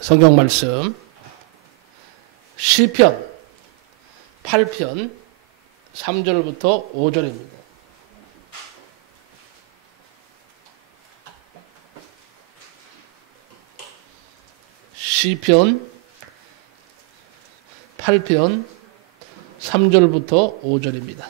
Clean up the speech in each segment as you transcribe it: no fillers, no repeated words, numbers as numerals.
성경 말씀 시편 8편 3절부터 5절입니다. 시편 8편 3절부터 5절입니다.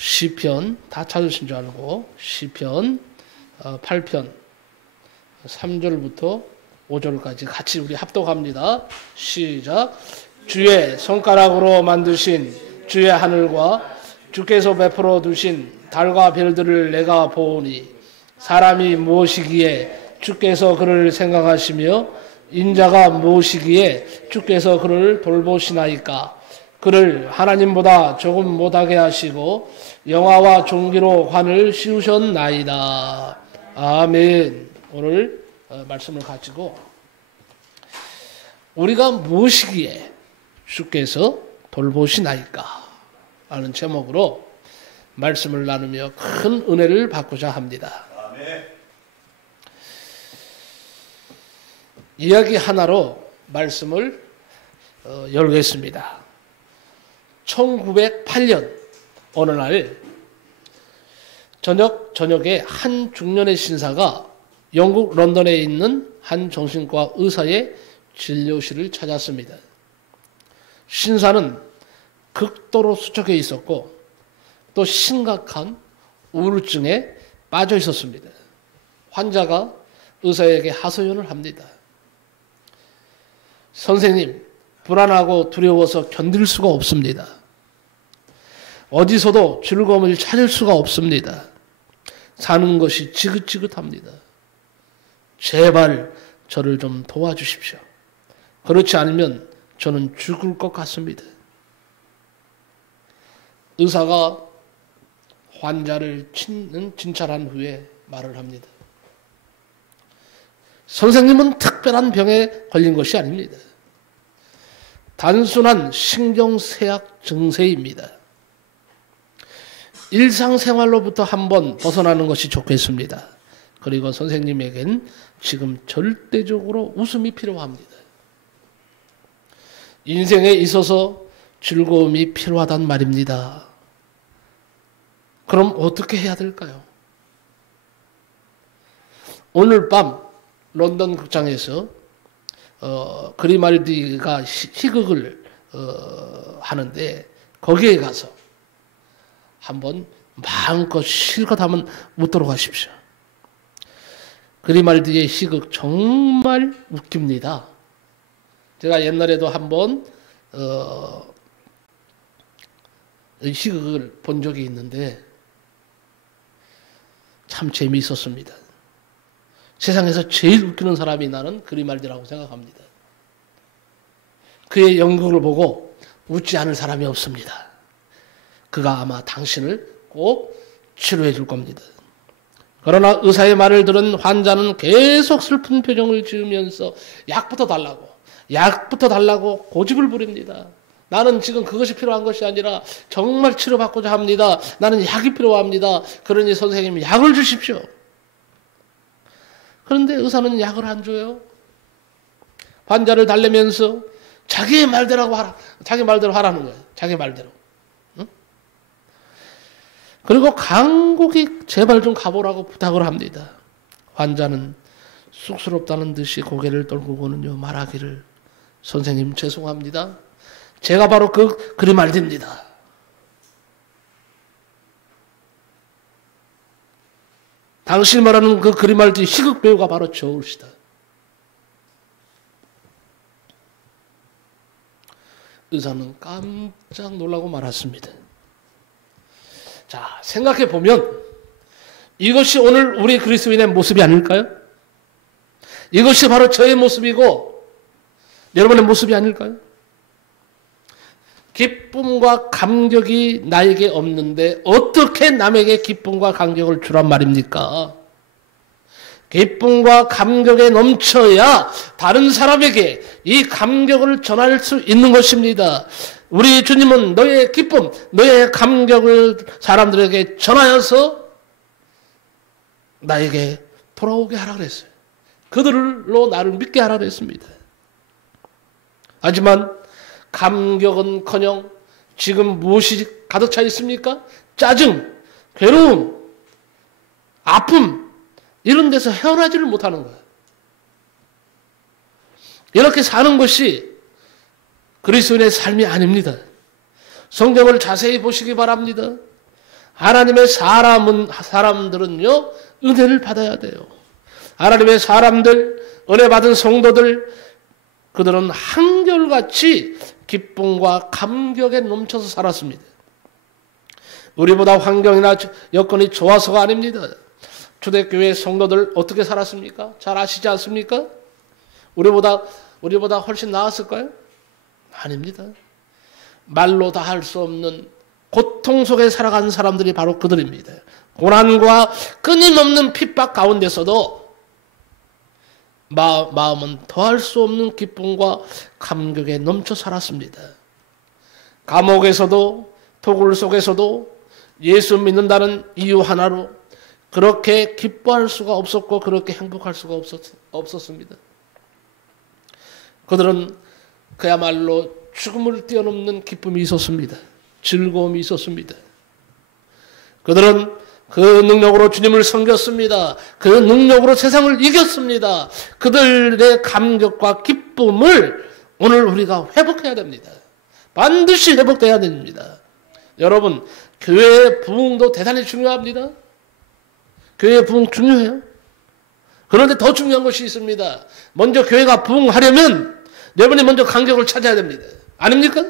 시편 다 찾으신 줄 알고 시편 8편 3절부터 5절까지 같이 우리 합독합니다. 시작. 주의 손가락으로 만드신 주의 하늘과 주께서 베풀어 두신 달과 별들을 내가 보오니 사람이 무엇이기에 주께서 그를 생각하시며 인자가 무엇이기에 주께서 그를 돌보시나이까. 그를 하나님보다 조금 못하게 하시고 영화와 종기로 관을 씌우셨나이다. 아멘. 오늘 말씀을 가지고 우리가 무엇이기에 주께서 돌보시나이까 라는 제목으로 말씀을 나누며 큰 은혜를 받고자 합니다. 아멘. 이야기 하나로 말씀을 열겠습니다. 1908년 어느 날 저녁에 한 중년의 신사가 영국 런던에 있는 한 정신과 의사의 진료실을 찾았습니다. 신사는 극도로 수척해 있었고 또 심각한 우울증에 빠져 있었습니다. 환자가 의사에게 하소연을 합니다. 선생님, 불안하고 두려워서 견딜 수가 없습니다. 어디서도 즐거움을 찾을 수가 없습니다. 사는 것이 지긋지긋합니다. 제발 저를 좀 도와주십시오. 그렇지 않으면 저는 죽을 것 같습니다. 의사가 환자를 진찰한 후에 말을 합니다. 선생님은 특별한 병에 걸린 것이 아닙니다. 단순한 신경쇠약 증세입니다. 일상생활로부터 한번 벗어나는 것이 좋겠습니다. 그리고 선생님에겐 지금 절대적으로 웃음이 필요합니다. 인생에 있어서 즐거움이 필요하단 말입니다. 그럼 어떻게 해야 될까요? 오늘 밤 런던 극장에서 그리말디가 희극을 하는데 거기에 가서 한번 마음껏 실컷 한번 묻도록 하십시오. 그리말디의 희극 정말 웃깁니다. 제가 옛날에도 한번 희극을 본 적이 있는데 참 재미있었습니다. 세상에서 제일 웃기는 사람이 나는 그리말디라고 생각합니다. 그의 연극을 보고 웃지 않을 사람이 없습니다. 그가 아마 당신을 꼭 치료해 줄 겁니다. 그러나 의사의 말을 들은 환자는 계속 슬픈 표정을 지으면서 약부터 달라고 고집을 부립니다. 나는 지금 그것이 필요한 것이 아니라 정말 치료받고자 합니다. 나는 약이 필요합니다. 그러니 선생님 약을 주십시오. 그런데 의사는 약을 안 줘요. 환자를 달래면서 자기 말대로 하라는 거예요. 자기 말대로. 그리고 간곡히 제발 좀 가보라고 부탁을 합니다. 환자는 쑥스럽다는 듯이 고개를 떨구고는요 말하기를 선생님 죄송합니다. 제가 바로 그 그리말디입니다. 당신이 말하는 그 그리말디 희극 배우가 바로 저울시다. 의사는 깜짝 놀라고 말았습니다. 자, 생각해 보면 이것이 오늘 우리 그리스도인의 모습이 아닐까요? 이것이 바로 저의 모습이고 여러분의 모습이 아닐까요? 기쁨과 감격이 나에게 없는데 어떻게 남에게 기쁨과 감격을 주란 말입니까? 기쁨과 감격에 넘쳐야 다른 사람에게 이 감격을 전할 수 있는 것입니다. 우리 주님은 너의 기쁨, 너의 감격을 사람들에게 전하여서 나에게 돌아오게 하라 그랬어요. 그들로 나를 믿게 하라 그랬습니다. 하지만 감격은커녕 지금 무엇이 가득 차 있습니까? 짜증, 괴로움, 아픔 이런 데서 헤어나지를 못하는 거예요. 이렇게 사는 것이 그리스도인의 삶이 아닙니다. 성경을 자세히 보시기 바랍니다. 하나님의 사람들은요 은혜를 받아야 돼요. 하나님의 사람들, 은혜 받은 성도들, 그들은 한결같이 기쁨과 감격에 넘쳐서 살았습니다. 우리보다 환경이나 여건이 좋아서가 아닙니다. 초대교회 성도들 어떻게 살았습니까? 잘 아시지 않습니까? 우리보다 훨씬 나았을까요? 아닙니다. 말로 다 할 수 없는 고통 속에 살아가는 사람들이 바로 그들입니다. 고난과 끊임없는 핍박 가운데서도 마음은 더할 수 없는 기쁨과 감격에 넘쳐 살았습니다. 감옥에서도 토굴 속에서도 예수 믿는다는 이유 하나로 그렇게 기뻐할 수가 없었고 그렇게 행복할 수가 없었습니다. 그들은 그야말로 죽음을 뛰어넘는 기쁨이 있었습니다. 즐거움이 있었습니다. 그들은 그 능력으로 주님을 섬겼습니다. 그 능력으로 세상을 이겼습니다. 그들의 감격과 기쁨을 오늘 우리가 회복해야 됩니다. 반드시 회복돼야 됩니다. 여러분, 교회의 부흥도 대단히 중요합니다. 교회의 부흥 중요해요. 그런데 더 중요한 것이 있습니다. 먼저 교회가 부흥하려면 여러분이 먼저 감격을 찾아야 됩니다. 아닙니까?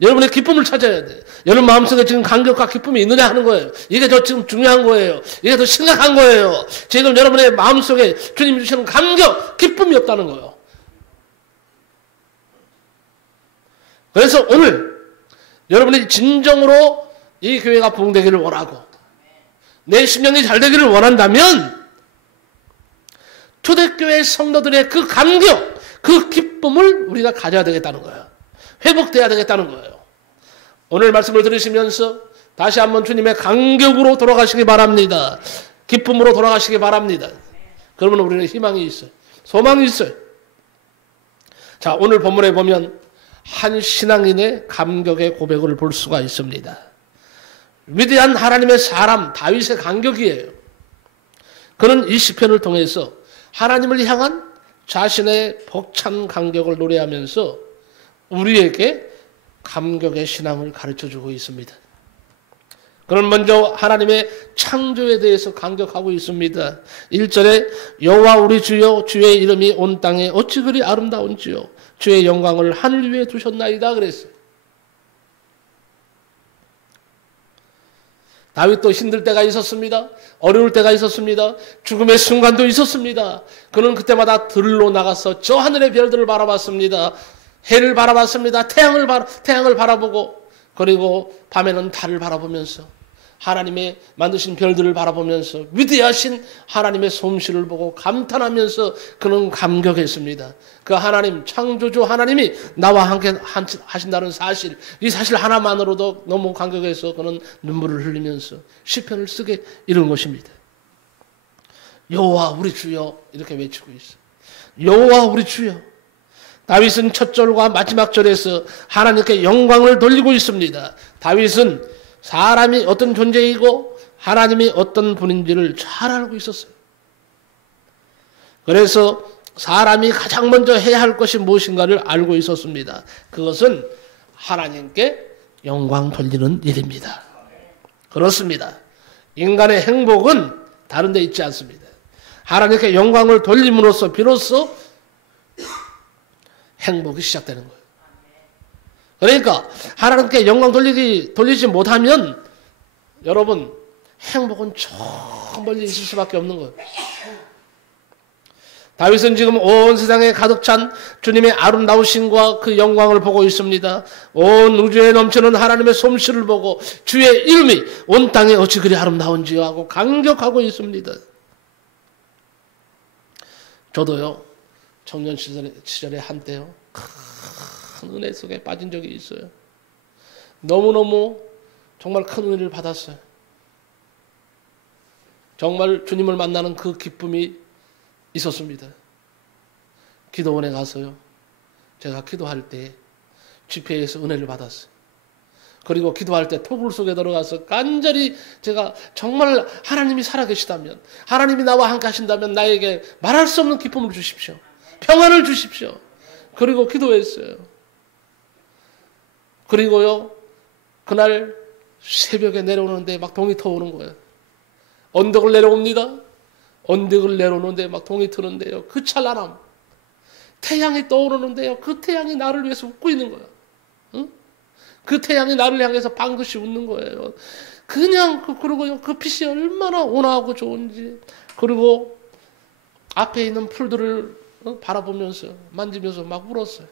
여러분의 기쁨을 찾아야 돼. 여러분 마음속에 지금 감격과 기쁨이 있느냐 하는 거예요. 이게 더 지금 중요한 거예요. 이게 더 심각한 거예요. 지금 여러분의 마음속에 주님 주시는 감격, 기쁨이 없다는 거예요. 그래서 오늘 여러분이 진정으로 이 교회가 부흥되기를 원하고 내 심령이 잘 되기를 원한다면 초대교회 성도들의 그 감격, 그 기쁨을 우리가 가져야 되겠다는 거예요. 회복돼야 되겠다는 거예요. 오늘 말씀을 들으시면서 다시 한번 주님의 감격으로 돌아가시기 바랍니다. 기쁨으로 돌아가시기 바랍니다. 그러면 우리는 희망이 있어요. 소망이 있어요. 자, 오늘 본문에 보면 한 신앙인의 감격의 고백을 볼 수가 있습니다. 위대한 하나님의 사람 다윗의 감격이에요. 그는 이 시편을 통해서 하나님을 향한 자신의 벅찬 감격을 노래하면서 우리에게 감격의 신앙을 가르쳐주고 있습니다. 그는 먼저 하나님의 창조에 대해서 감격하고 있습니다. 1절에 여호와 우리 주여 주의 이름이 온 땅에 어찌 그리 아름다운지요 주의 영광을 하늘 위에 두셨나이다 그랬어요. 다윗도 힘들 때가 있었습니다. 어려울 때가 있었습니다. 죽음의 순간도 있었습니다. 그는 그때마다 들로 나가서 저 하늘의 별들을 바라봤습니다. 해를 바라봤습니다. 태양을 바라보고 그리고 밤에는 달을 바라보면서 하나님의 만드신 별들을 바라보면서 위대하신 하나님의 솜씨를 보고 감탄하면서 그는 감격했습니다. 그 하나님, 창조주 하나님이 나와 함께 하신다는 사실, 이 사실 하나만으로도 너무 감격해서 그는 눈물을 흘리면서 시편을 쓰게 이룬 것입니다. 여호와 우리 주여 이렇게 외치고 있어요. 여호와 우리 주여. 다윗은 첫 절과 마지막 절에서 하나님께 영광을 돌리고 있습니다. 다윗은 사람이 어떤 존재이고 하나님이 어떤 분인지를 잘 알고 있었어요. 그래서 사람이 가장 먼저 해야 할 것이 무엇인가를 알고 있었습니다. 그것은 하나님께 영광 돌리는 일입니다. 그렇습니다. 인간의 행복은 다른 데 있지 않습니다. 하나님께 영광을 돌림으로써 비로소 행복이 시작되는 거예요. 그러니까 하나님께 영광 돌리지 못하면 여러분 행복은 저 멀리 있을 수밖에 없는 거예요. 다윗은 지금 온 세상에 가득 찬 주님의 아름다우심과 그 영광을 보고 있습니다. 온 우주에 넘치는 하나님의 솜씨를 보고 주의 이름이 온 땅에 어찌 그리 아름다운지요 하고 감격하고 있습니다. 저도요, 청년 시절에 한때요, 큰 은혜 속에 빠진 적이 있어요. 너무너무 정말 큰 은혜를 받았어요. 정말 주님을 만나는 그 기쁨이 있었습니다. 기도원에 가서요, 제가 기도할 때 집회에서 은혜를 받았어요. 그리고 기도할 때 토굴 속에 들어가서 간절히 제가 정말 하나님이 살아계시다면, 하나님이 나와 함께 하신다면 나에게 말할 수 없는 기쁨을 주십시오. 평안을 주십시오. 그리고 기도했어요. 그리고요, 그날 새벽에 내려오는데 막 동이 터오는 거예요. 언덕을 내려옵니다. 언덕을 내려오는데 막 동이 트는데요, 그 찬란함, 태양이 떠오르는데요, 그 태양이 나를 위해서 웃고 있는 거예요. 응? 그 태양이 나를 향해서 방긋이 웃는 거예요. 그냥 그러고요, 그 빛이 얼마나 온화하고 좋은지. 그리고 앞에 있는 풀들을 바라보면서 만지면서 막 울었어요.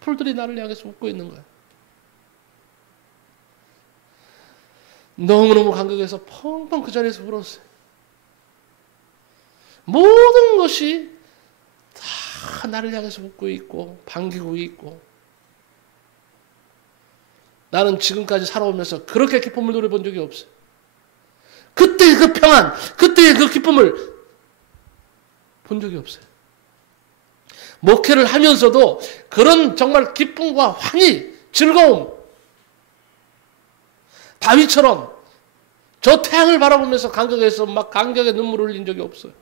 풀들이 나를 향해서 웃고 있는 거예요. 너무너무 감격해서 펑펑 그 자리에서 울었어요. 모든 것이 다 나를 향해서 웃고 있고 반기고 있고, 나는 지금까지 살아오면서 그렇게 기쁨을 누려본 적이 없어요. 그때의 그 평안, 그때의 그 기쁨을 본 적이 없어요. 목회를 하면서도 그런 정말 기쁨과 환희, 즐거움, 다윗처럼 저 태양을 바라보면서 감격해서 막 감격의 눈물을 흘린 적이 없어요.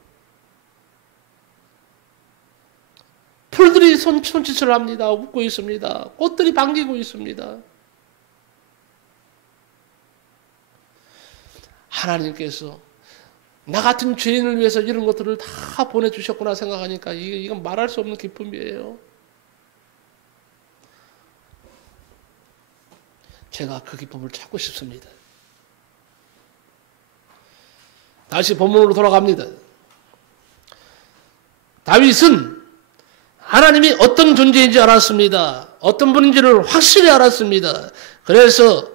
풀들이 손짓을 합니다. 웃고 있습니다. 꽃들이 반기고 있습니다. 하나님께서 나 같은 죄인을 위해서 이런 것들을 다 보내주셨구나 생각하니까 이건 말할 수 없는 기쁨이에요. 제가 그 기쁨을 찾고 싶습니다. 다시 본문으로 돌아갑니다. 다윗은 하나님이 어떤 존재인지 알았습니다. 어떤 분인지를 확실히 알았습니다. 그래서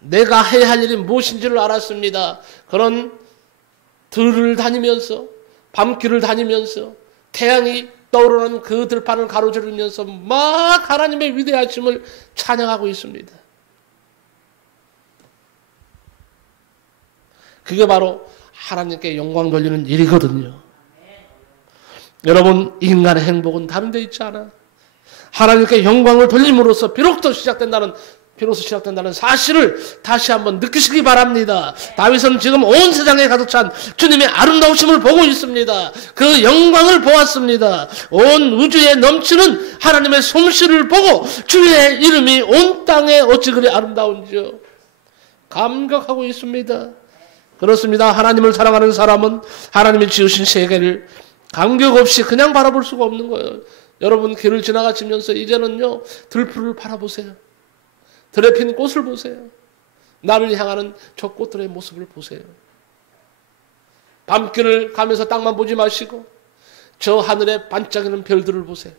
내가 해야 할 일이 무엇인지를 알았습니다. 그런 들을 다니면서, 밤길을 다니면서, 태양이 떠오르는 그 들판을 가로지르면서 막 하나님의 위대하심을 찬양하고 있습니다. 그게 바로 하나님께 영광 돌리는 일이거든요. 여러분, 인간의 행복은 다른 데 있지 않아? 하나님께 영광을 돌림으로써 비로소 시작된다는 사실을 다시 한번 느끼시기 바랍니다. 다윗은 지금 온 세상에 가득 찬 주님의 아름다우심을 보고 있습니다. 그 영광을 보았습니다. 온 우주에 넘치는 하나님의 솜씨를 보고 주의 이름이 온 땅에 어찌 그리 아름다운지요. 감격하고 있습니다. 그렇습니다. 하나님을 사랑하는 사람은 하나님이 지으신 세계를 감격 없이 그냥 바라볼 수가 없는 거예요. 여러분, 길을 지나가시면서 이제는요, 들풀을 바라보세요. 들에 핀 꽃을 보세요. 나를 향하는 저 꽃들의 모습을 보세요. 밤길을 가면서 땅만 보지 마시고 저 하늘에 반짝이는 별들을 보세요.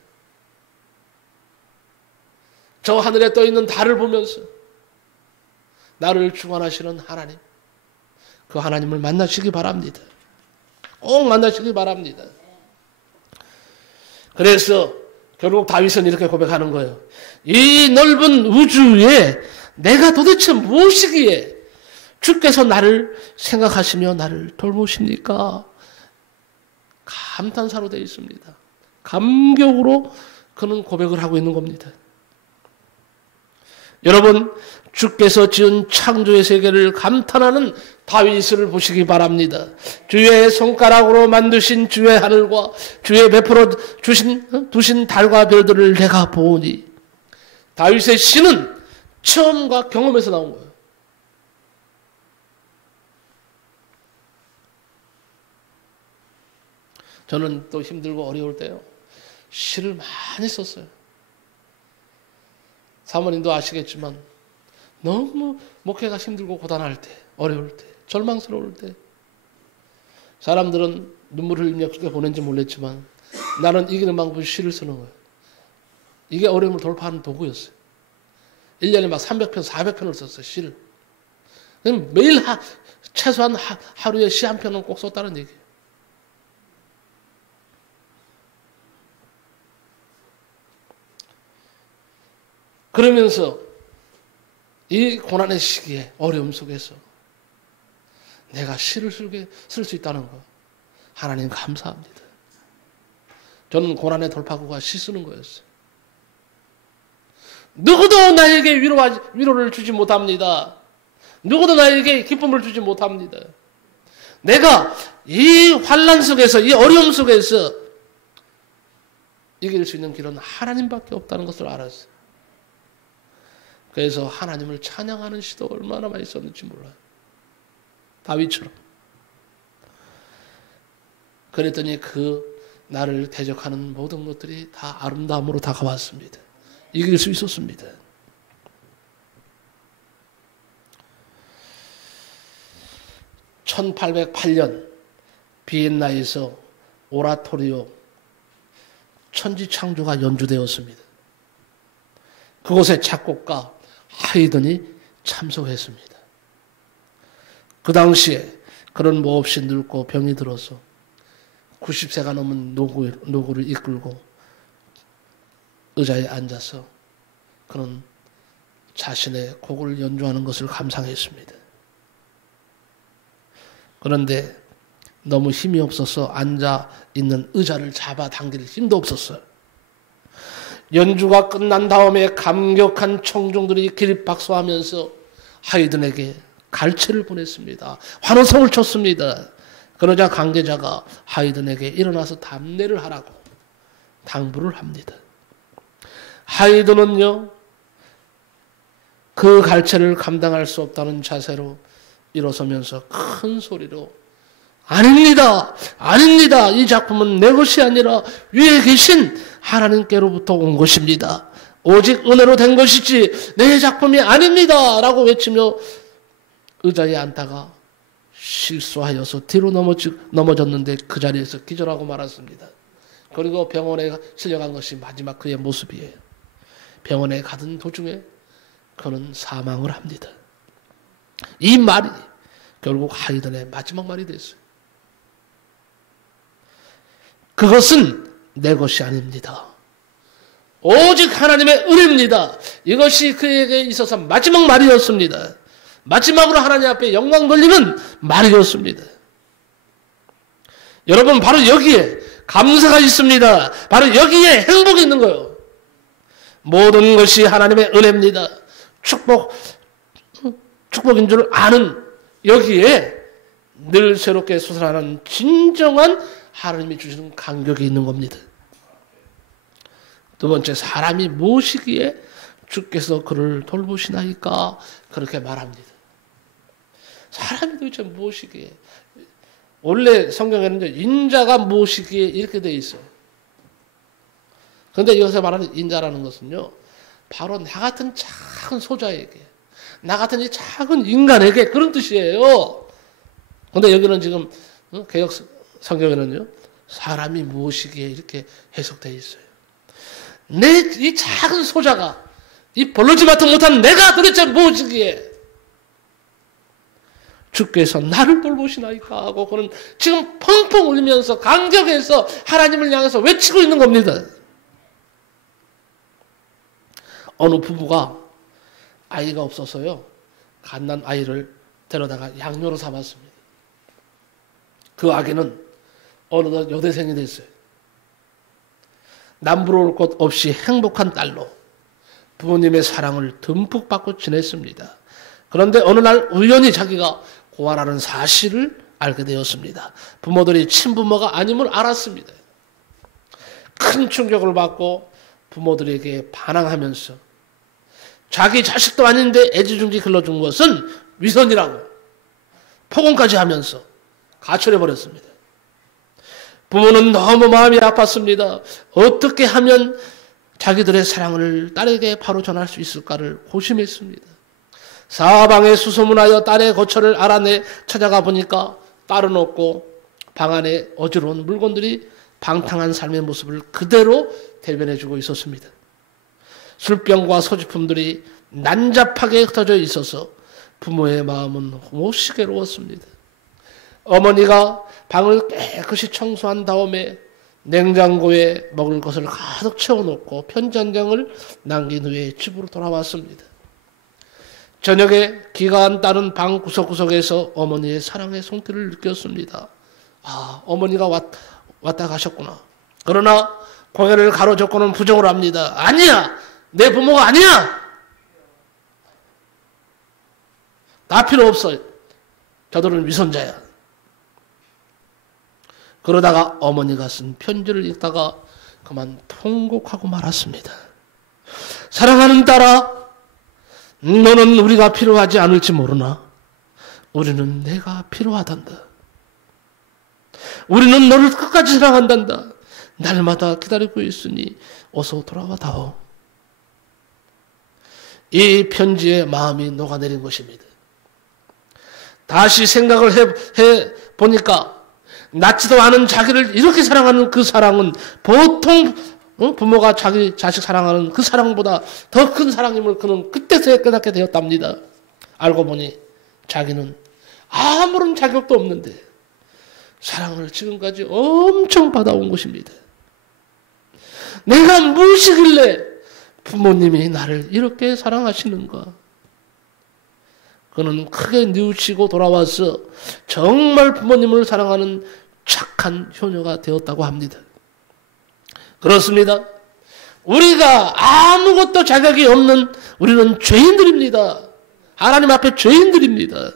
저 하늘에 떠있는 달을 보면서 나를 주관하시는 하나님, 그 하나님을 만나시기 바랍니다. 꼭 만나시기 바랍니다. 그래서 결국 다윗은 이렇게 고백하는 거예요. 이 넓은 우주에 내가 도대체 무엇이기에 주께서 나를 생각하시며 나를 돌보십니까? 감탄사로 되어 있습니다. 감격으로 그는 고백을 하고 있는 겁니다. 여러분, 주께서 지은 창조의 세계를 감탄하는 다윗을 보시기 바랍니다. 주의 손가락으로 만드신 주의 하늘과 주의 베풀어 두신 달과 별들을 내가 보오니. 다윗의 시는 체험과 경험에서 나온 거예요. 저는 또 힘들고 어려울 때요, 시를 많이 썼어요. 사모님도 아시겠지만 너무 목회가 힘들고 고단할 때, 어려울 때, 절망스러울 때 사람들은 눈물을 흘리며 그렇게 보낸지 몰랐지만 나는 이기는 방법이 시를 쓰는 거예요. 이게 어려움을 돌파하는 도구였어요. 1년에 막 300편, 400편을 썼어요. 시를. 매일 최소한 하루에 시 한 편은 꼭 썼다는 얘기예요. 그러면서 이 고난의 시기에 어려움 속에서 내가 시를 쓸 수 있다는 거 하나님 감사합니다. 저는 고난의 돌파구가 시 쓰는 거였어요. 누구도 나에게 위로를 주지 못합니다. 누구도 나에게 기쁨을 주지 못합니다. 내가 이 환난 속에서, 이 어려움 속에서 이길 수 있는 길은 하나님밖에 없다는 것을 알았어요. 그래서 하나님을 찬양하는 시도 얼마나 많이 썼는지 몰라요. 다윗처럼. 그랬더니 그 나를 대적하는 모든 것들이 다 아름다움으로 다가왔습니다. 이길 수 있었습니다. (1808년) 비엔나에서 오라토리오 천지창조가 연주되었습니다. 그곳에 작곡가 하이든이 참석했습니다. 그 당시에 그런 몹시 늙고 병이 들어서 90세가 넘은 노구를 이끌고 의자에 앉아서 그는 자신의 곡을 연주하는 것을 감상했습니다. 그런데 너무 힘이 없어서 앉아있는 의자를 잡아당길 힘도 없었어요. 연주가 끝난 다음에 감격한 청중들이 기립박수하면서 하이든에게 갈채를 보냈습니다. 환호성을 쳤습니다. 그러자 관계자가 하이든에게 일어나서 담례를 하라고 당부를 합니다. 하이든은요, 그 갈채를 감당할 수 없다는 자세로 일어서면서 큰 소리로 아닙니다. 아닙니다. 이 작품은 내 것이 아니라 위에 계신 하나님께로부터 온 것입니다. 오직 은혜로 된 것이지 내 작품이 아닙니다. 라고 외치며 의자에 앉다가 실수하여서 뒤로 넘어졌는데 그 자리에서 기절하고 말았습니다. 그리고 병원에 실려간 것이 마지막 그의 모습이에요. 병원에 가던 도중에 그는 사망을 합니다. 이 말이 결국 하이든의 마지막 말이 됐어요. 그것은 내 것이 아닙니다. 오직 하나님의 은혜입니다. 이것이 그에게 있어서 마지막 말이었습니다. 마지막으로 하나님 앞에 영광 돌리는 말이었습니다. 여러분, 바로 여기에 감사가 있습니다. 바로 여기에 행복이 있는 거예요. 모든 것이 하나님의 은혜입니다. 축복인 줄 아는 여기에 늘 새롭게 솟아나는 진정한 하나님이 주시는 간격이 있는 겁니다. 두 번째, 사람이 무엇이기에 주께서 그를 돌보시나이까 그렇게 말합니다. 사람이 도대체 무엇이기에, 원래 성경에는 인자가 무엇이기에 이렇게 되어 있어요. 그런데 여기서 말하는 인자라는 것은요, 바로 나 같은 작은 소자에게, 나 같은 이 작은 인간에게 그런 뜻이에요. 그런데 여기는 지금 개역 성경에는요, 사람이 무엇이기에 이렇게 해석되어 있어요. 내 이 작은 소자가, 이 벌러지마트 못한 내가 도대체 무엇이기에 주께서 나를 돌보시나이까 하고 그는 지금 펑펑 울면서 감격해서 하나님을 향해서 외치고 있는 겁니다. 어느 부부가 아이가 없어서요, 갓난 아이를 데려다가 양녀로 삼았습니다. 그 아기는 어느덧 여대생이 됐어요. 남부러울 것 없이 행복한 딸로 부모님의 사랑을 듬뿍 받고 지냈습니다. 그런데 어느 날 우연히 자기가 고아라는 사실을 알게 되었습니다. 부모들이 친부모가 아님을 알았습니다. 큰 충격을 받고 부모들에게 반항하면서 자기 자식도 아닌데 애지중지 길러준 것은 위선이라고 폭언까지 하면서 가출해버렸습니다. 부모는 너무 마음이 아팠습니다. 어떻게 하면 자기들의 사랑을 딸에게 바로 전할 수 있을까를 고심했습니다. 사방에 수소문하여 딸의 거처를 알아내 찾아가 보니까 딸은 없고 방 안에 어지러운 물건들이 방탕한 삶의 모습을 그대로 대변해주고 있었습니다. 술병과 소지품들이 난잡하게 흩어져 있어서 부모의 마음은 몹시 괴로웠습니다. 어머니가 방을 깨끗이 청소한 다음에 냉장고에 먹을 것을 가득 채워놓고 편지 한 장을 남긴 후에 집으로 돌아왔습니다. 저녁에 기가한 딸은 방 구석구석에서 어머니의 사랑의 손길을 느꼈습니다. 아, 어머니가 왔다 가셨구나. 그러나 고개를 가로젓고는 부정을 합니다. 아니야! 내 부모가 아니야! 나 필요 없어. 저들은 위선자야. 그러다가 어머니가 쓴 편지를 읽다가 그만 통곡하고 말았습니다. 사랑하는 딸아, 너는 우리가 필요하지 않을지 모르나 우리는 내가 필요하단다. 우리는 너를 끝까지 사랑한단다. 날마다 기다리고 있으니 어서 돌아와다오. 이 편지에 마음이 녹아내린 것입니다. 다시 생각을 해보니까 낳지도 않은 자기를 이렇게 사랑하는 그 사랑은 보통 부모가 자기 자식 사랑하는 그 사랑보다 더 큰 사랑임을 그는 그때서야 깨닫게 되었답니다. 알고 보니 자기는 아무런 자격도 없는데 사랑을 지금까지 엄청 받아온 것입니다. 내가 무엇이길래 부모님이 나를 이렇게 사랑하시는가? 그는 크게 뉘우치고 돌아와서 정말 부모님을 사랑하는 착한 효녀가 되었다고 합니다. 그렇습니다. 우리가 아무것도 자격이 없는 우리는 죄인들입니다. 하나님 앞에 죄인들입니다.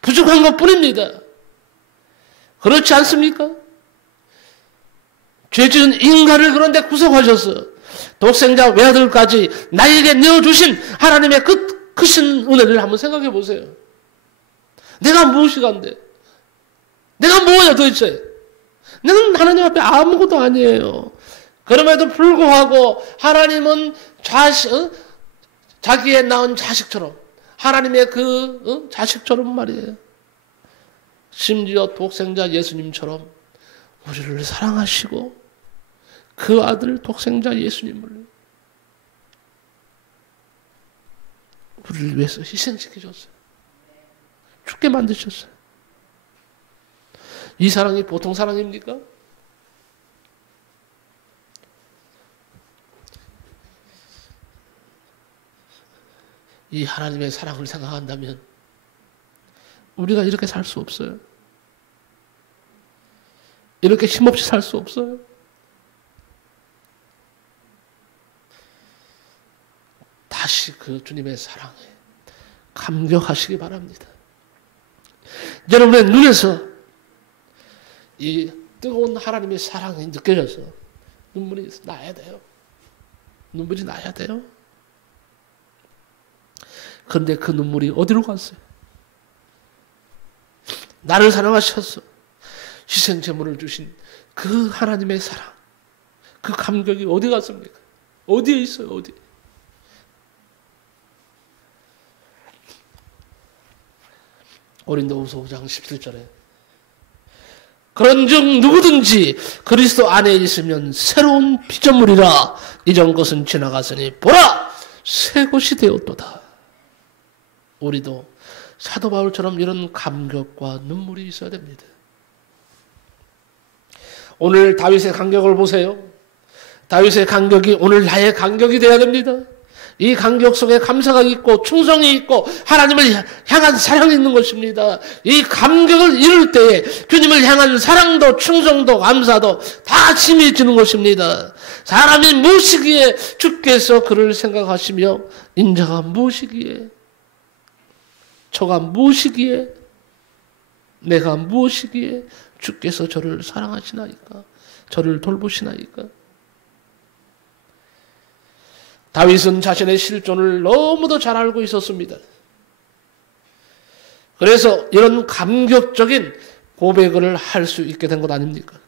부족한 것뿐입니다. 그렇지 않습니까? 죄지은 인간을 그런데 구속하셔서 독생자 외아들까지 나에게 내어주신 하나님의 그 크신 은혜를 한번 생각해 보세요. 내가 무엇이 간데? 내가 뭐야 도대체? 내가 하나님 앞에 아무것도 아니에요. 그럼에도 불구하고 하나님은 자기의 낳은 자식처럼 하나님의 그 자식처럼 말이에요. 심지어 독생자 예수님처럼 우리를 사랑하시고 그 아들 독생자 예수님을 우리를 위해서 희생시켜줬어요. 죽게 만드셨어요. 이 사랑이 보통 사랑입니까? 이 하나님의 사랑을 생각한다면 우리가 이렇게 살 수 없어요. 이렇게 힘없이 살 수 없어요. 다시 그 주님의 사랑에 감격하시기 바랍니다. 여러분의 눈에서 이 뜨거운 하나님의 사랑이 느껴져서 눈물이 나야 돼요. 눈물이 나야 돼요. 그런데 그 눈물이 어디로 갔어요? 나를 사랑하셔서 희생제물을 주신 그 하나님의 사랑, 그 감격이 어디 갔습니까? 어디에 있어요? 어디? 고린도후서 5장 17절에 그런즉 누구든지 그리스도 안에 있으면 새로운 피조물이라 이전 것은 지나갔으니 보라 새 것이 되었도다. 우리도 사도 바울처럼 이런 감격과 눈물이 있어야 됩니다. 오늘 다윗의 감격을 보세요. 다윗의 감격이 오늘 나의 감격이 되어야 됩니다. 이 감격 속에 감사가 있고 충성이 있고 하나님을 향한 사랑이 있는 것입니다. 이 감격을 이룰 때에 주님을 향한 사랑도 충성도 감사도 다 심해지는 것입니다. 사람이 무엇이기에 주께서 그를 생각하시며 인자가 무엇이기에 저가 무엇이기에 내가 무엇이기에 주께서 저를 사랑하시나이까 저를 돌보시나이까. 다윗은 자신의 실존을 너무도 잘 알고 있었습니다. 그래서 이런 감격적인 고백을 할 수 있게 된 것 아닙니까?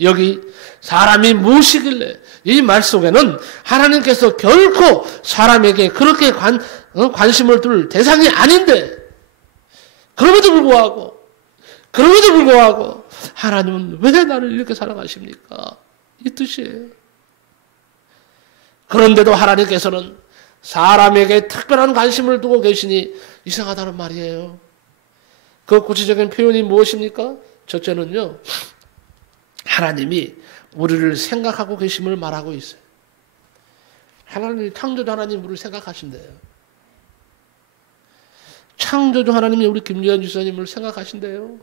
여기 사람이 무엇이길래 이 말 속에는 하나님께서 결코 사람에게 그렇게 관심을 둘 대상이 아닌데 그럼에도 불구하고 그럼에도 불구하고 하나님은 왜 나를 이렇게 사랑하십니까? 이 뜻이에요. 그런데도 하나님께서는 사람에게 특별한 관심을 두고 계시니 이상하다는 말이에요. 그 구체적인 표현이 무엇입니까? 첫째는요, 하나님이 우리를 생각하고 계심을 말하고 있어요. 하나님, 창조주 하나님 우리를 생각하신대요. 창조주 하나님이 우리 김유현 지사님을 생각하신대요.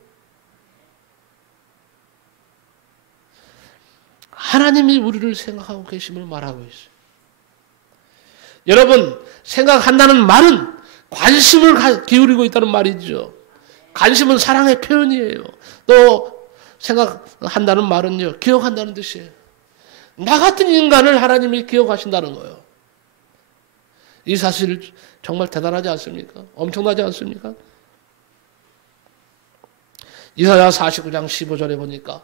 하나님이 우리를 생각하고 계심을 말하고 있어요. 여러분, 생각한다는 말은 관심을 기울이고 있다는 말이죠. 관심은 사랑의 표현이에요. 또 생각한다는 말은요, 기억한다는 뜻이에요. 나 같은 인간을 하나님이 기억하신다는 거예요. 이 사실 정말 대단하지 않습니까? 엄청나지 않습니까? 이사야 49장 15절에 보니까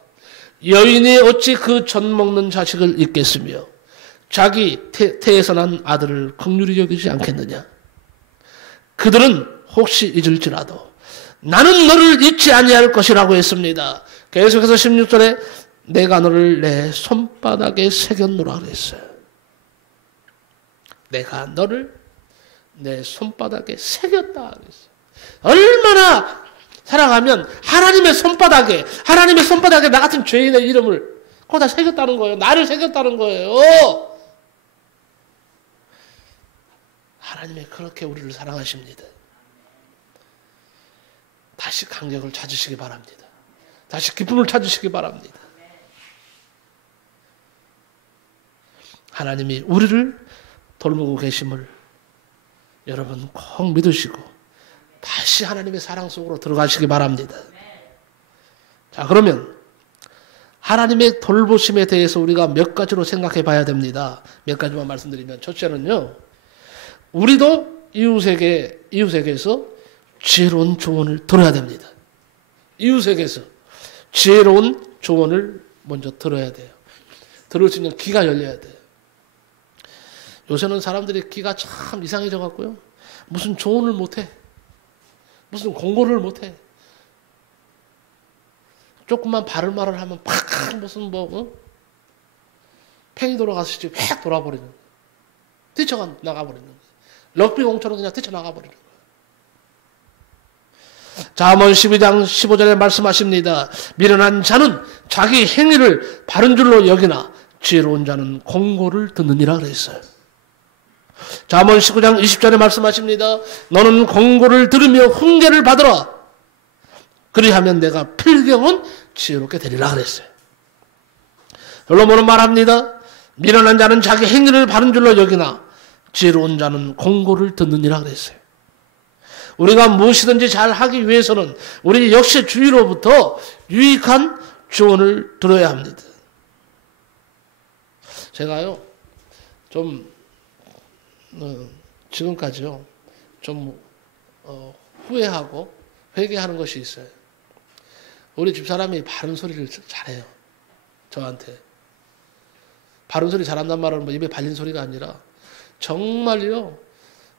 여인이 어찌 그 젖 먹는 자식을 잊겠으며 자기 태에서 난 아들을 긍휼히 여기지 않겠느냐. 그들은 혹시 잊을지라도 나는 너를 잊지 아니할 것이라고 했습니다. 계속해서 16절에 내가 너를 내 손바닥에 새겼노라 그랬어요. 내가 너를 내 손바닥에 새겼다 그랬어요. 얼마나 사랑하면 하나님의 손바닥에 나 같은 죄인의 이름을 거기다 새겼다는 거예요. 나를 새겼다는 거예요. 하나님이 그렇게 우리를 사랑하십니다. 다시 감격을 찾으시기 바랍니다. 다시 기쁨을 찾으시기 바랍니다. 하나님이 우리를 돌보고 계심을 여러분 꼭 믿으시고 다시 하나님의 사랑 속으로 들어가시기 바랍니다. 자, 그러면 하나님의 돌보심에 대해서 우리가 몇 가지로 생각해 봐야 됩니다. 몇 가지만 말씀드리면, 첫째는요, 우리도 이웃에게서 지혜로운 조언을 들어야 됩니다. 이웃에게서 지혜로운 조언을 먼저 들어야 돼요. 들을 수 있는 귀가 열려야 돼요. 요새는 사람들이 귀가 참 이상해져 갖고요. 무슨 조언을 못해. 무슨 공고를 못해. 조금만 바른 말을 하면 팍 무슨 팽이 돌아가시지 획 돌아버리는 거예요. 뛰쳐나가버리는 거예요. 럭비 공처럼 그냥 뛰쳐나가버리는 거예요. 잠언 12장 15절에 말씀하십니다. 미련한 자는 자기 행위를 바른 줄로 여기나 지혜로운 자는 공고를 듣느니라 그랬어요. 잠언 19장 20절에 말씀하십니다. 너는 공고를 들으며 훈계를 받으라. 그리하면 내가 필경은 지혜롭게 되리라 그랬어요. 솔로몬은 말합니다. 미련한 자는 자기 행위를 바른 줄로 여기나 지혜로운 자는 공고를 듣느니라 그랬어요. 우리가 무엇이든지 잘 하기 위해서는 우리 역시 주위로부터 유익한 조언을 들어야 합니다. 제가요, 지금까지요, 후회하고 회개하는 것이 있어요. 우리 집사람이 바른 소리를 잘해요. 저한테. 바른 소리 잘한단 말은 입에 발린 소리가 아니라 정말요,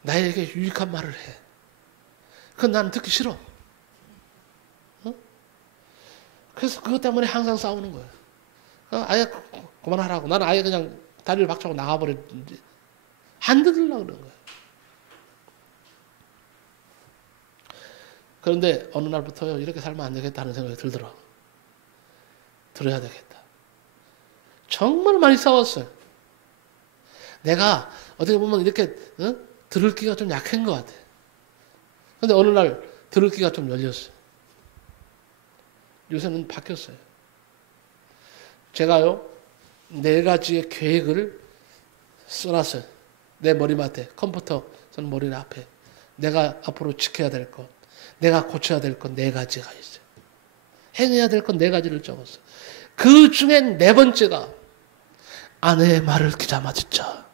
나에게 유익한 말을 해. 그건 나는 듣기 싫어. 그래서 그것 때문에 항상 싸우는 거예요. 아예 그만하라고. 나는 아예 그냥 다리를 박차고 나가버리는지 안 듣으려고 그러는 거예요. 그런데 어느 날부터요, 이렇게 살면 안 되겠다는 생각이 들더라고요. 들어야 되겠다. 정말 많이 싸웠어요. 내가 어떻게 보면 이렇게 들을 기가 좀 약한 것 같아요. 그런데 어느 날 들을 기가 좀 열렸어요. 요새는 바뀌었어요. 제가요, 4가지의 계획을 써놨어요. 내 머리맡에, 컴퓨터 선 머리 앞에. 내가 앞으로 지켜야 될 것, 내가 고쳐야 될 것 4가지가 있어요. 행해야 될 것 4가지를 적었어요. 그 중에 4번째가 아내의 말을 귀담아 듣자.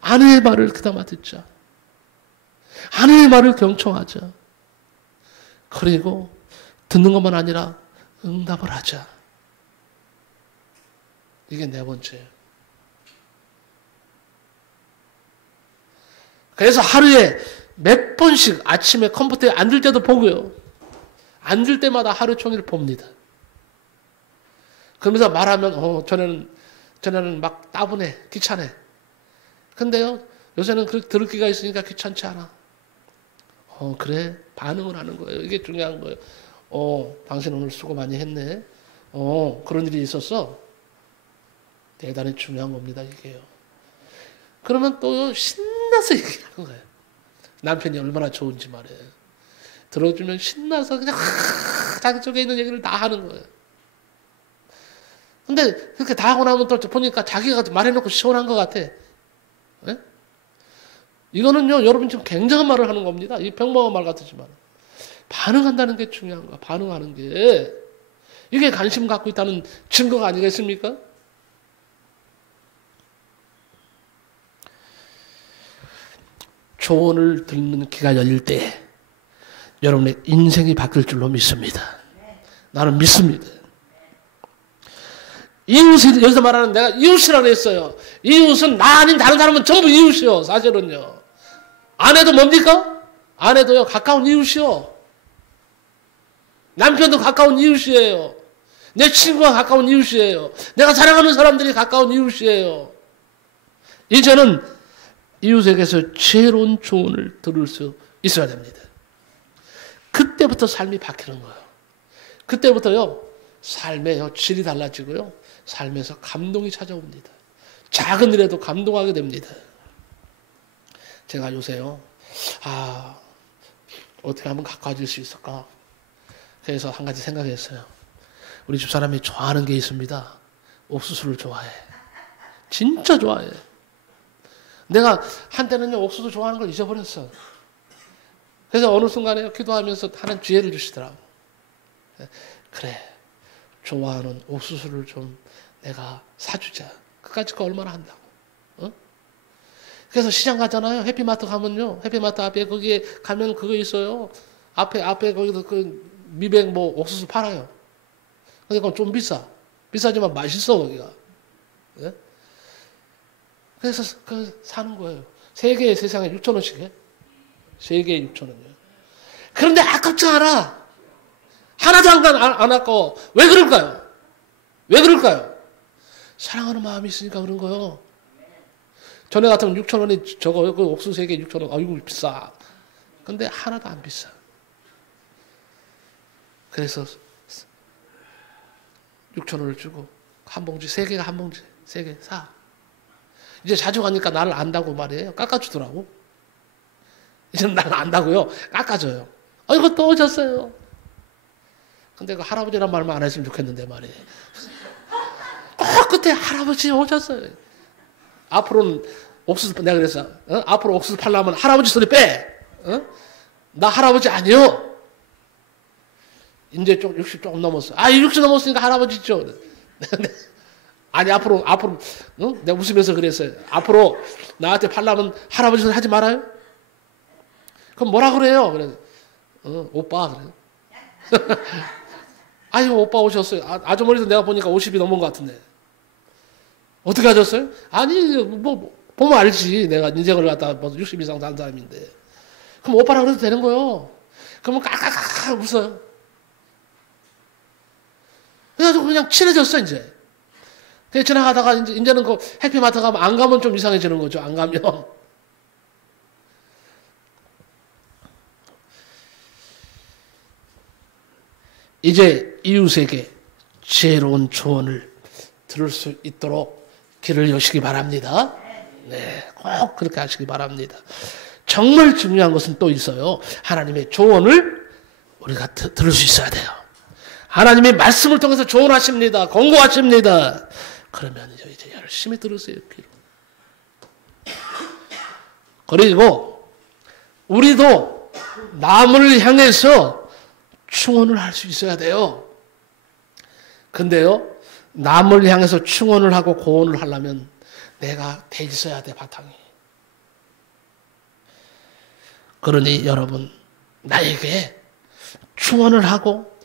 아내의 말을 귀담아 듣자. 아내의 말을 경청하자. 그리고 듣는 것만 아니라 응답을 하자. 이게 4번째예요. 그래서 하루에 몇 번씩 아침에 컴퓨터에 앉을 때도 보고요. 앉을 때마다 하루 종일 봅니다. 그러면서 말하면 전에는 막 따분해, 귀찮아. 근데요, 요새는 들을 기가 있으니까 귀찮지 않아. 그래, 반응을 하는 거예요. 이게 중요한 거예요. 당신 오늘 수고 많이 했네. 그런 일이 있었어. 대단히 중요한 겁니다, 이게요. 그러면 또 신나서 얘기하는 거예요. 남편이 얼마나 좋은지 말이에요. 들어주면 신나서 그냥 자기 쪽에 있는 얘기를 다 하는 거예요. 근데 그렇게 다 하고 나면 또 보니까 자기가 말해놓고 시원한 것 같아. 네? 이거는요, 여러분 지금 굉장한 말을 하는 겁니다. 이 평범한 말 같으지만. 반응한다는 게 중요한 거야. 반응하는 게. 이게 관심 갖고 있다는 증거가 아니겠습니까? 조언을 듣는 귀가 열릴 때 여러분의 인생이 바뀔 줄로 믿습니다. 나는 믿습니다. 이웃이, 여기서 말하는 내가 이웃이라고 했어요. 이웃은 나 아닌 다른 사람은 전부 이웃이요. 사실은요. 아내도 뭡니까? 아내도요, 가까운 이웃이요. 남편도 가까운 이웃이에요. 내 친구가 가까운 이웃이에요. 내가 사랑하는 사람들이 가까운 이웃이에요. 이제는 이웃에게서 지혜로운 조언을 들을 수 있어야 됩니다. 그때부터 삶이 바뀌는 거예요. 그때부터요, 삶의 질이 달라지고요, 삶에서 감동이 찾아옵니다. 작은 일에도 감동하게 됩니다. 제가 요새요, 어떻게 하면 가까워질 수 있을까? 그래서 한 가지 생각했어요. 우리 집사람이 좋아하는 게 있습니다. 옥수수를 좋아해. 진짜 좋아해. 내가 한때는요, 옥수수 좋아하는 걸 잊어버렸어. 그래서 어느 순간에 기도하면서 하나님 지혜를 주시더라고. 그래, 좋아하는 옥수수를 좀 내가 사주자. 그까짓 거 얼마나 한다고. 그래서 시장 가잖아요. 해피마트 가면요, 해피마트 앞에 거기에 가면 그거 있어요. 앞에 거기도 그 미백 옥수수 팔아요. 근데 그건 좀 비싸지만 맛있어 거기가. 네? 그래서 사는 거예요. 3개에 세상에 6,000원씩 해. 3개에 6,000원이요. 그런데 아깝지 않아. 하나도 안 아까워. 왜 그럴까요? 왜 그럴까요? 사랑하는 마음이 있으니까 그런 거예요. 전에 같으면 6,000원이 저거, 그 옥수수 3개 6,000원. 아이고, 비싸. 근데 하나도 안 비싸. 그래서 6,000원을 주고, 한 봉지, 3개가 한 봉지, 3개 사. 이제 자주 가니까 나를 안다고 말이에요. 깎아주더라고. 이제는 나를 안다고요. 깎아줘요. 이거 또 오셨어요. 근데 그 할아버지란 말만 안 했으면 좋겠는데 말이에요. 끝에 할아버지 오셨어요. 앞으로는 옥수수, 내가 그랬어. 앞으로 옥수수 팔려면 할아버지 소리 빼. 나 할아버지 아니요. 이제 60 조금 넘었어. 60 넘었으니까 할아버지죠. 아니, 앞으로, 내가 웃으면서 그랬어요. 앞으로 나한테 팔려면 할아버지 소리 하지 말아요? 그럼 뭐라 그래요? 그래. 오빠, 그래. 아니, 오빠 오셨어요. 아주머니도 내가 보니까 50이 넘은 것 같은데. 어떻게 하셨어요? 아니, 보면 알지. 내가 인생을 갖다 60 이상 산 사람인데. 그럼 오빠라 그래도 되는 거요. 그러면 깔깔깔 웃어요. 그래가지고 그냥 친해졌어, 이제. 그냥 지나가다가 이제는 그 해피마트 가면 안 가면 좀 이상해지는 거죠. 안 가면. 이제 이웃에게 지혜로운 조언을 들을 수 있도록 길을 여시기 바랍니다. 네, 꼭 그렇게 하시기 바랍니다. 정말 중요한 것은 또 있어요. 하나님의 조언을 우리가 들을 수 있어야 돼요. 하나님의 말씀을 통해서 조언하십니다. 권고하십니다. 그러면 이제 열심히 들으세요. 귀로. 그리고 우리도 남을 향해서 충언을 할 수 있어야 돼요. 근데요, 남을 향해서 충언을 하고 고언을 하려면 내가 돼 있어야 돼, 바탕이. 그러니 여러분, 나에게 충언을 하고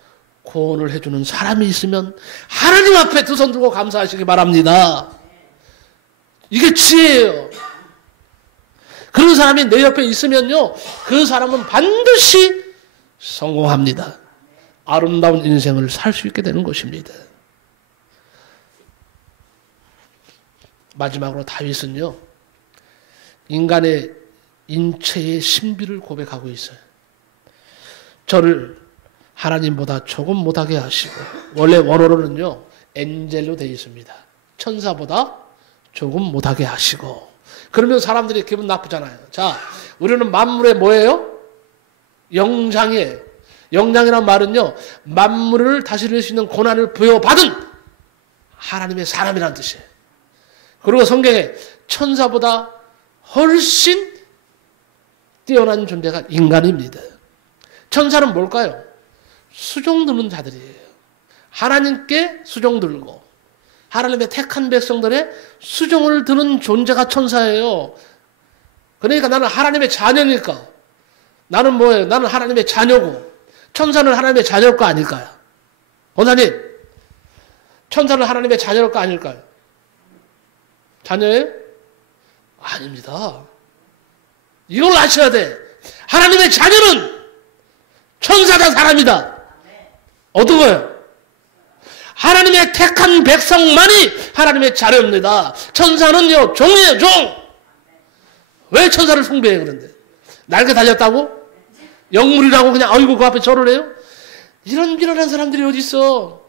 고언을 해주는 사람이 있으면 하나님 앞에 두 손 들고 감사하시기 바랍니다. 이게 지혜예요. 그런 사람이 내 옆에 있으면요, 그 사람은 반드시 성공합니다. 아름다운 인생을 살 수 있게 되는 것입니다. 마지막으로 다윗은요, 인간의 인체의 신비를 고백하고 있어요. 저를 하나님보다 조금 못하게 하시고, 원래 원어로는요, 엔젤로 되어 있습니다. 천사보다 조금 못하게 하시고. 그러면 사람들이 기분 나쁘잖아요. 자, 우리는 만물의 뭐예요? 영장이에요. 영장이란 말은요, 만물을 다스릴 수 있는 고난을 부여받은 하나님의 사람이라는 뜻이에요. 그리고 성경에 천사보다 훨씬 뛰어난 존재가 인간입니다. 천사는 뭘까요? 수종 드는 자들이에요. 하나님께 수종 들고 하나님의 택한 백성들의 수종을 드는 존재가 천사예요. 그러니까 나는 하나님의 자녀니까. 나는 뭐예요? 나는 하나님의 자녀고 천사는 하나님의 자녀일 거 아닐까요? 권사님, 천사는 하나님의 자녀일 거 아닐까요? 자녀예요? 아닙니다. 이걸 아셔야 돼. 하나님의 자녀는 천사다, 사람이다. 어떤 거예요? 하나님의 택한 백성만이 하나님의 자녀입니다. 천사는요, 종이에요, 종. 왜 천사를 숭배해, 그런데? 날개 달렸다고? 영물이라고 그냥, 아이고, 그 앞에 절을 해요? 이런 비련한 사람들이 어디 있어?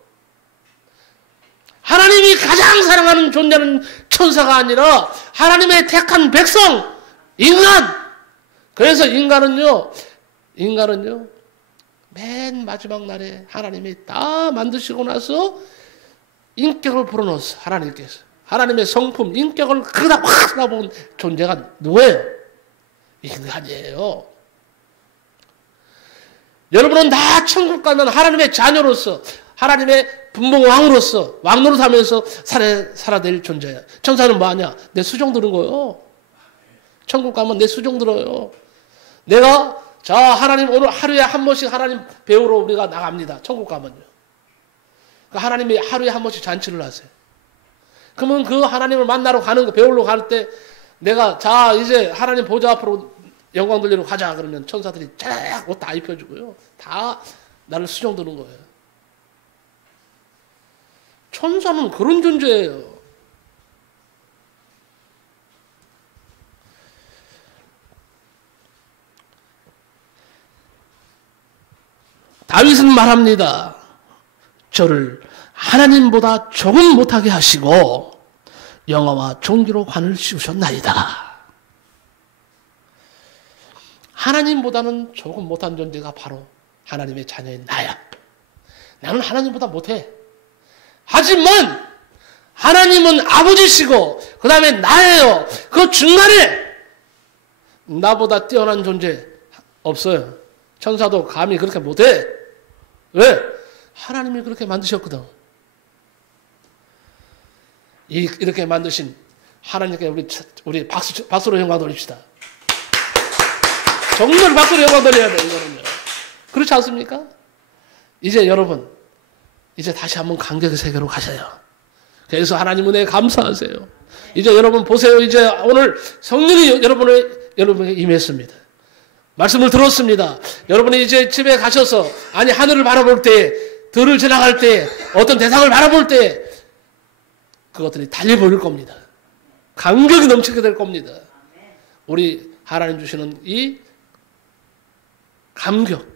하나님이 가장 사랑하는 존재는 천사가 아니라 하나님의 택한 백성, 인간. 그래서 인간은요, 맨 마지막 날에 하나님이 다 만드시고 나서 인격을 불어넣었어, 하나님께서. 하나님의 성품, 인격을 그다 확 쏟아부은 존재가 누구예요? 인간이에요. 여러분은 다 천국 가면 하나님의 자녀로서, 하나님의 분봉왕으로서, 왕노릇하면서 살아낼 존재야. 천사는 뭐하냐? 내 수종 들은 거요. 천국 가면 내 수종 들어요. 내가, 자, 하나님 오늘 하루에 한 번씩 하나님 배우러 우리가 나갑니다. 천국 가면요. 하나님이 하루에 한 번씩 잔치를 하세요. 그러면 그 하나님을 만나러 가는 거, 배우러 갈 때 내가, 자, 이제 하나님 보좌 앞으로 영광 돌리러 가자. 그러면 천사들이 쫙 옷 다 입혀주고요. 다 나를 수종 드는 거예요. 천사는 그런 존재예요. 다윗은 말합니다. 저를 하나님보다 조금 못하게 하시고 영화와 종기로 관을 씌우셨나이다. 하나님보다는 조금 못한 존재가 바로 하나님의 자녀인 나야. 나는 하나님보다 못해. 하지만 하나님은 아버지시고 그 다음에 나예요. 그 중간에 나보다 뛰어난 존재 없어요. 천사도 감히 그렇게 못해. 왜? 하나님이 그렇게 만드셨거든. 이렇게 만드신 하나님께 우리 박수로 영광 돌립시다. 정말 박수로 영광 돌려야 돼, 이거는요. 그렇지 않습니까? 이제 여러분, 이제 다시 한번 감격의 세계로 가셔요. 그래서 하나님 은혜에 감사하세요. 이제 여러분 보세요. 이제 오늘 성령이 여러분에게 임했습니다. 말씀을 들었습니다. 여러분이 이제 집에 가셔서, 아니, 하늘을 바라볼 때, 들을 지나갈 때, 어떤 대상을 바라볼 때, 그것들이 달리 보일 겁니다. 감격이 넘치게 될 겁니다. 우리 하나님 주시는 이 감격,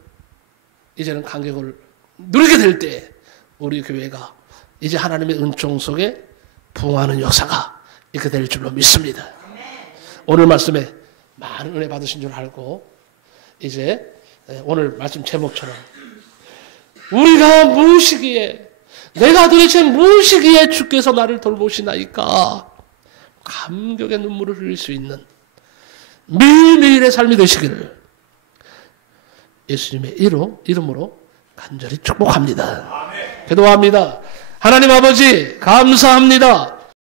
이제는 감격을 누리게 될 때, 우리 교회가 이제 하나님의 은총 속에 부흥하는 역사가 있게 될 줄로 믿습니다. 오늘 말씀에 많은 은혜 받으신 줄 알고, 이제 오늘 말씀 제목처럼 우리가 무엇이기에, 내가 도대체 무엇이기에 주께서 나를 돌보시나이까, 감격의 눈물을 흘릴 수 있는 매일매일의 삶이 되시기를 예수님의 이름으로 간절히 축복합니다. 기도합니다. 하나님 아버지 감사합니다.